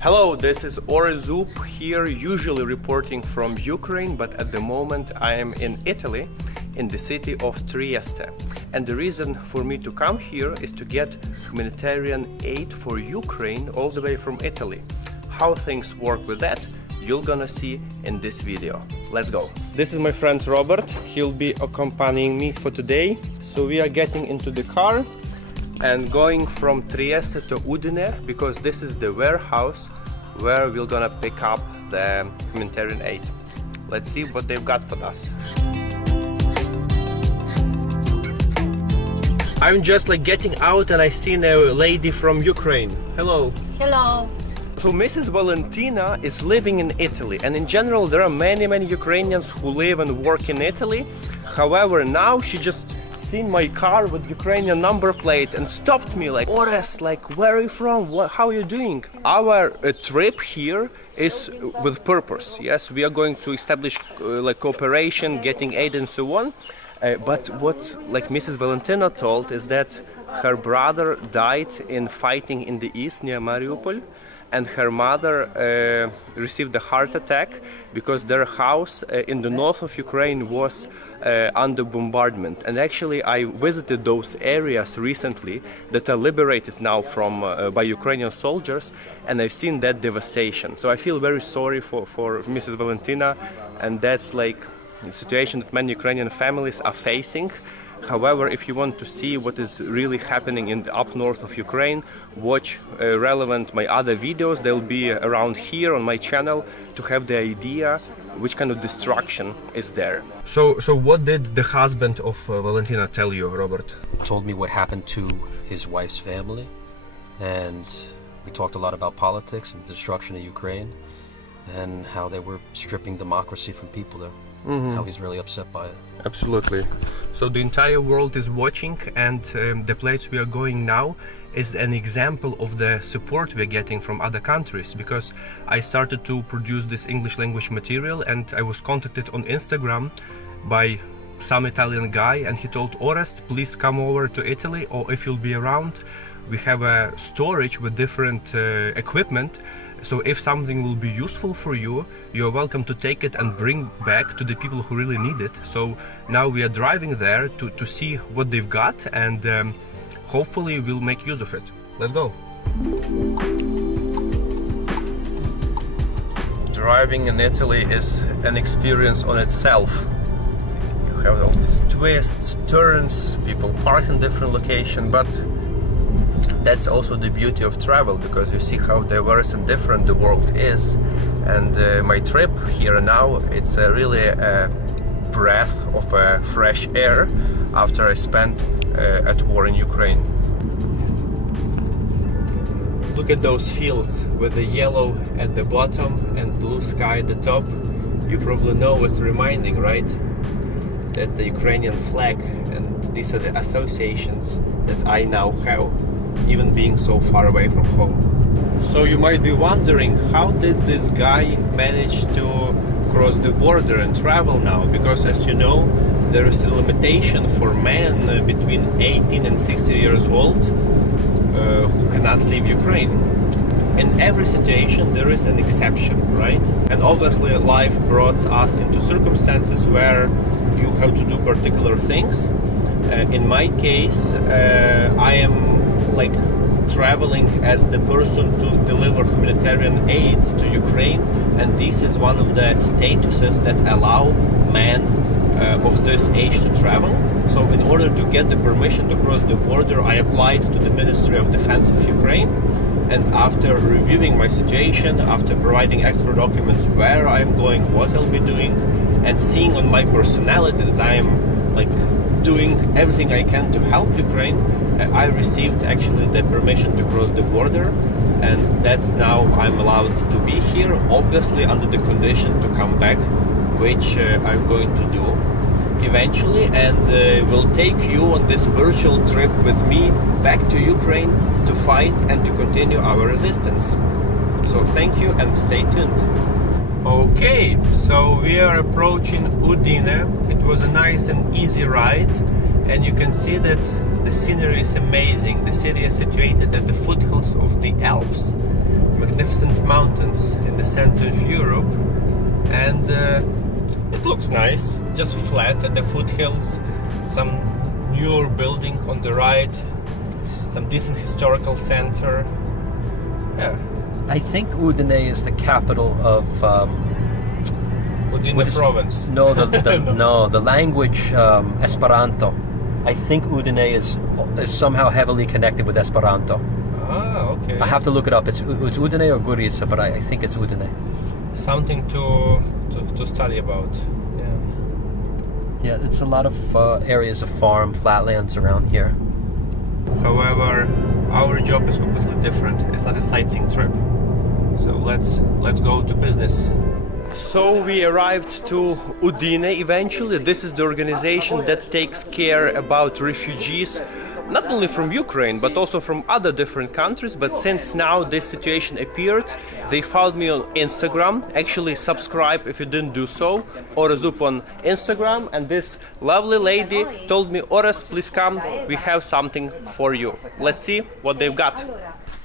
Hello, this is Orest here, usually reporting from Ukraine, but at the moment I am in Italy, in the city of Trieste. And the reason for me to come here is to get humanitarian aid for Ukraine all the way from Italy. How things work with that, you're gonna see in this video. Let's go. This is my friend Robert. He'll be accompanying me for today. So we are getting into the car and going from Trieste to Udine, because this is the warehouse where we're gonna pick up the humanitarian aid. Let's see what they've got for us. I'm just getting out and I seen a lady from Ukraine. Hello. Hello. So Mrs. Valentina is living in Italy, and in general there are many Ukrainians who live and work in Italy. However, now she just seen my car with Ukrainian number plate and stopped me like, Orest, where are you from? How are you doing? Our trip here is with purpose. Yes, we are going to establish cooperation, getting aid and so on. But what Mrs. Valentina told is that her brother died in fighting in the east near Mariupol, and her mother received a heart attack because their house in the north of Ukraine was under bombardment. And actually I visited those areas recently that are liberated now from by Ukrainian soldiers, and I've seen that devastation. So I feel very sorry for Mrs. Valentina, and that's the situation that many Ukrainian families are facing. However, if you want to see what is really happening in the up north of Ukraine, watch relevant my other videos. They'll be around here on my channel to have the idea which kind of destruction is there. So what did the husband of Valentina tell you, Robert? Told me what happened to his wife's family, and we talked a lot about politics and destruction of Ukraine, and how they were stripping democracy from people there. How he's really upset by it. Absolutely. So the entire world is watching, and the place we are going now is an example of the support we're getting from other countries, because I started to produce this English language material and I was contacted on Instagram by some Italian guy, and he told Orest, please come over to Italy, or if you'll be around, we have a storage with different equipment. So if something will be useful for you, you're welcome to take it and bring back to the people who really need it. So now we are driving there to see what they've got, and hopefully we'll make use of it. Let's go. Driving in Italy is an experience on itself. You have all these twists, turns, people park in different locations, but that's also the beauty of travel, because you see how diverse and different the world is. And my trip here now, it's really a breath of fresh air after I spent at war in Ukraine. Look at those fields with the yellow at the bottom and blue sky at the top. You probably know what's reminding, right? That's the Ukrainian flag, and these are the associations that I now have, even being so far away from home. So you might be wondering, how did this guy manage to cross the border and travel now? Because as you know, there is a limitation for men between 18 and 60 years old who cannot leave Ukraine. In every situation there is an exception, right? And obviously life brought us into circumstances where you have to do particular things. In my case, I am traveling as the person to deliver humanitarian aid to Ukraine, and this is one of the statuses that allow men of this age to travel. So in order to get the permission to cross the border, I applied to the Ministry of Defense of Ukraine, and after reviewing my situation, after providing extra documents where I am going, what I'll be doing, and seeing on my personality that I am doing everything I can to help Ukraine, I received actually the permission to cross the border, and that's now I'm allowed to be here, obviously under the condition to come back, which I'm going to do eventually, and will take you on this virtual trip with me back to Ukraine to fight and to continue our resistance. So thank you and stay tuned. Okay, so we are approaching Udine. It was a nice and easy ride, and you can see that the scenery is amazing. The city is situated at the foothills of the Alps. Magnificent mountains in the center of Europe, and it looks nice, just flat at the foothills, some newer building on the right, some decent historical center. Yeah. I think Udine is the capital of Udine province. No, no, the language Esperanto. I think Udine is somehow heavily connected with Esperanto. Ah, okay. I have to look it up. It's Udine or Gorica, but I think it's Udine. Something to study about. Yeah, it's a lot of areas of farm, flatlands around here. However, our job is completely different. It's not a sightseeing trip. So let's go to business. So we arrived to Udine eventually. This is the organization that takes care about refugees, not only from Ukraine, but also from other different countries. But since now this situation appeared, they found me on Instagram. Actually, subscribe if you didn't do so. Orest on Instagram. And this lovely lady told me, Orest, please come. We have something for you. Let's see what they've got.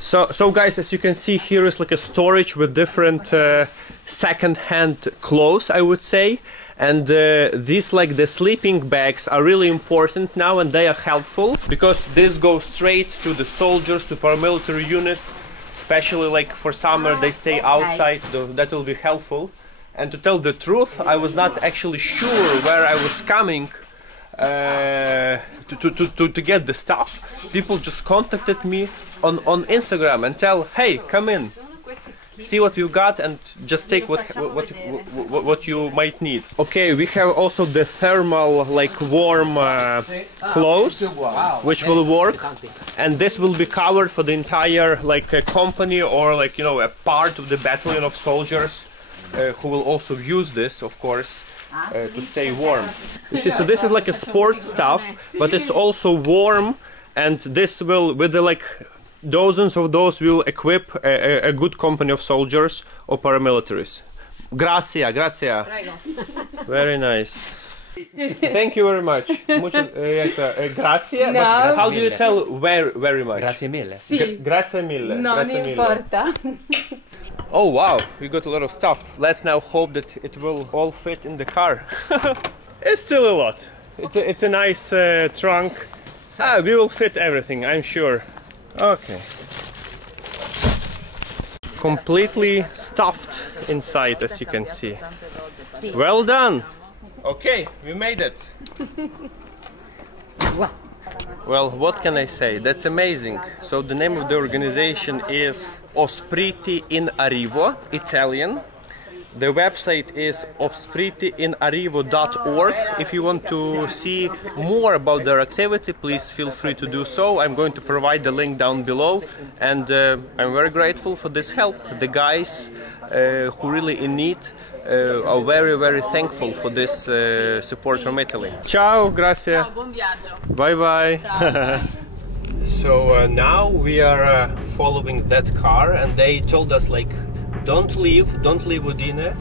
So guys, as you can see, here is like a storage with different second-hand clothes, I would say. And these, like the sleeping bags, are really important now, and they are helpful because this goes straight to the soldiers, to paramilitary units, especially like for summer they stay outside. That will be helpful. And to tell the truth, I was not actually sure where I was coming to get the stuff. People just contacted me on Instagram and tell, hey, come in, see what you got, and just take what you might need. Okay, we have also the thermal, like warm clothes, which will work, and this will be covered for the entire like company, or like, you know, a part of the battalion of soldiers who will also use this, of course, to stay warm. You see, so this is like a sport stuff, but it's also warm, and this will, with the like dozens of those, will equip a good company of soldiers or paramilitaries. Grazie, grazie. Very nice. Thank you very much. Grazie. No. How do you tell very much? Grazie mille. Sì. Grazie mille. Non Grazie mille. importa. Oh wow, we got a lot of stuff. Let's now hope that it will all fit in the car. It's still a lot. It's a nice trunk. We will fit everything, I'm sure. Okay. Completely stuffed inside, as you can see. Well done! Okay, we made it! Well, what can I say? That's amazing. So the name of the organization is Ospiti in Arrivo, Italian. The website is ospitiinarrivo.org. If you want to see more about their activity, please feel free to do so. I'm going to provide the link down below, and I'm very grateful for this help. The guys who really in need are very thankful for this support from Italy. Ciao, grazie. Ciao, buon viaggio. Bye bye. So now we are following that car, and they told us like, don't leave Udine.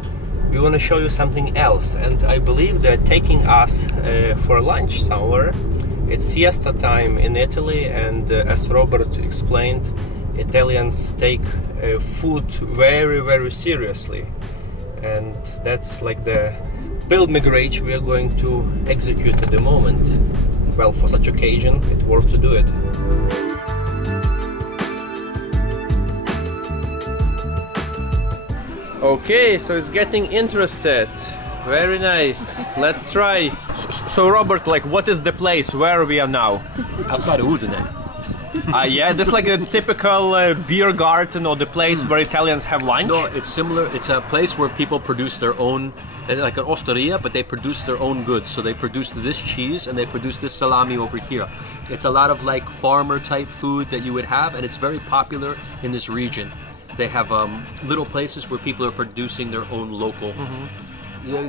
We want to show you something else, and I believe they're taking us for lunch somewhere. It's siesta time in Italy, and as Robert explained, Italians take food very seriously, and that's like the pilgrimage we are going to execute at the moment. Well, for such occasion, it's worth to do it. Okay, so it's getting interested. Very nice. Let's try. So Robert, like, what is the place where we are now? Outside of Udine. Yeah, this is like a typical beer garden, or the place where Italians have lunch. No, it's similar. It's a place where people produce their own, like an osteria, but they produce their own goods. So they produce this cheese and they produce this salami over here. It's a lot of like farmer type food that you would have, and it's very popular in this region. They have little places where people are producing their own local.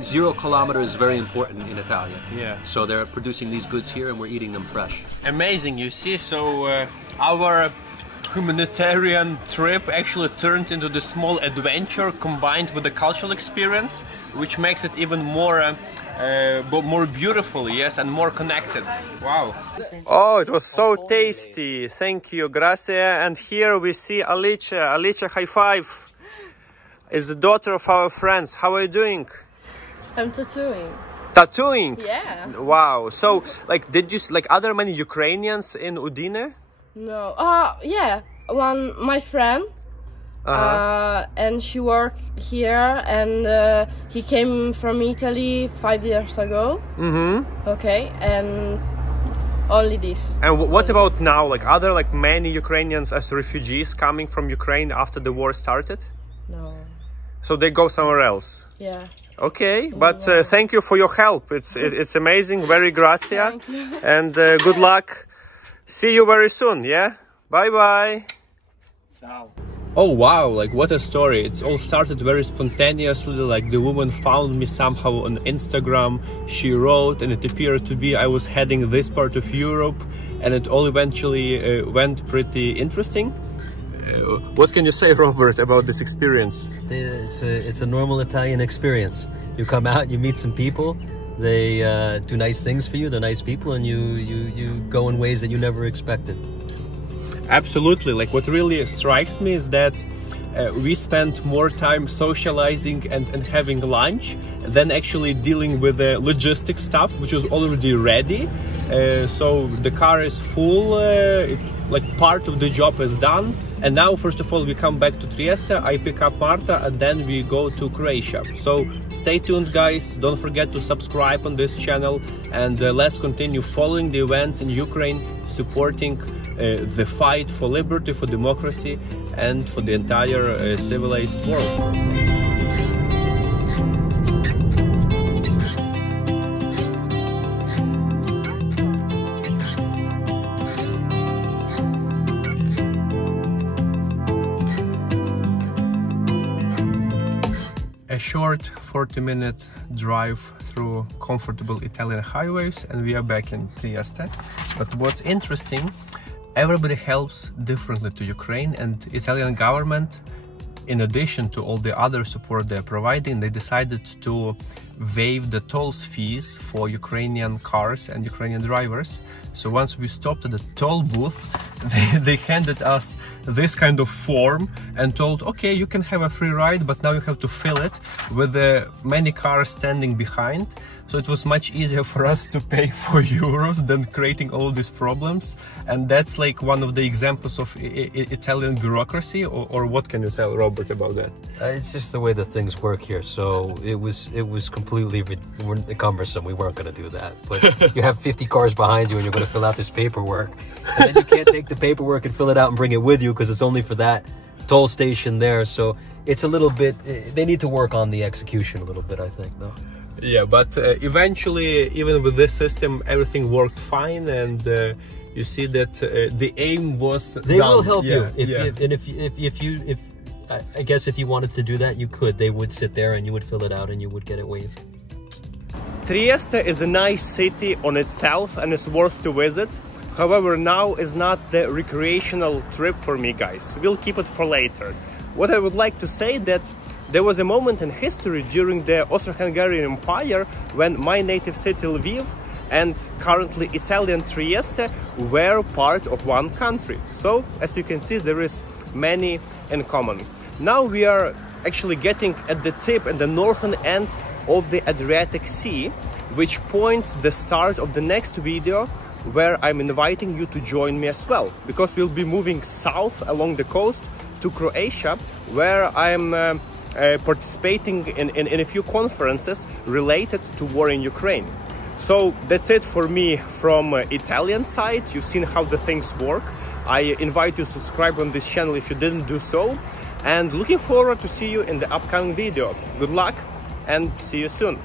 0 kilometer is very important in Italia. Yeah. So they're producing these goods here, and we're eating them fresh. Amazing, you see. So our humanitarian trip actually turned into this small adventure combined with a cultural experience, which makes it even more beautiful, yes, and more connected. Wow. Oh, it was so tasty. Thank you, grazie. And here we see Alice. Alice, high five. is the daughter of our friends. How are you doing? I'm tattooing. Tattooing? Yeah. Wow. So, like, did you like are there many Ukrainians in Udine? No. Yeah. My friend. And she worked here, and he came from Italy 5 years ago. Okay, and only this. And what about now? Like, are there like many Ukrainians as refugees coming from Ukraine after the war started? No. So they go somewhere else? Yeah. Okay, but thank you for your help. It's amazing. Very gracia. Thank you. And good luck. See you very soon. Yeah. Bye bye. Ciao. Oh wow, like what a story. It all started very spontaneously, like the woman found me somehow on Instagram, she wrote, and it appeared to be I was heading this part of Europe, and it all eventually went pretty interesting. What can you say, Robert, about this experience? It's a normal Italian experience. You come out, you meet some people, they do nice things for you, they're nice people, and you go in ways that you never expected. Absolutely. Like what really strikes me is that we spent more time socializing and having lunch than actually dealing with the logistic stuff, which was already ready. So the car is full, like part of the job is done. And now, first of all, we come back to Trieste, I pick up Marta, and then we go to Croatia. So stay tuned, guys. Don't forget to subscribe on this channel, and let's continue following the events in Ukraine, supporting the fight for liberty, for democracy, and for the entire civilized world. A short 40-minute drive through comfortable Italian highways, and we are back in Trieste. But what's interesting, everybody helps differently to Ukraine, and Italian government, in addition to all the other support they're providing, they decided to waive the tolls fees for Ukrainian cars and Ukrainian drivers. So once we stopped at the toll booth, they handed us this kind of form and told, okay, you can have a free ride, but now you have to fill it with many cars standing behind. So it was much easier for us to pay 4 euros than creating all these problems. And that's like one of the examples of Italian bureaucracy, or what can you tell, Robert, about that? It's just the way that things work here. So it was completely cumbersome. We weren't going to do that. But you have 50 cars behind you and you're going to fill out this paperwork. And then you can't take the paperwork and fill it out and bring it with you because it's only for that toll station there. So it's a little bit, they need to work on the execution a little bit, I think, though. Yeah, but eventually, even with this system, everything worked fine, and you see that the aim was They done. will help you. Yeah. I guess if you wanted to do that, you could. They would sit there and you would fill it out and you would get it waived. Trieste is a nice city on itself and it's worth to visit. However, now is not the recreational trip for me, guys. We'll keep it for later. What I would like to say that there was a moment in history during the Austro-Hungarian Empire when my native city Lviv and currently Italian Trieste were part of one country. So, as you can see, there is many in common. Now we are actually getting at the tip and the northern end of the Adriatic Sea, which points the start of the next video, where I'm inviting you to join me as well, because we'll be moving south along the coast to Croatia, where I'm participating in a few conferences related to war in Ukraine. So that's it for me from Italian side. You've seen how the things work. I invite you to subscribe on this channel if you didn't do so, and looking forward to see you in the upcoming video. Good luck and see you soon.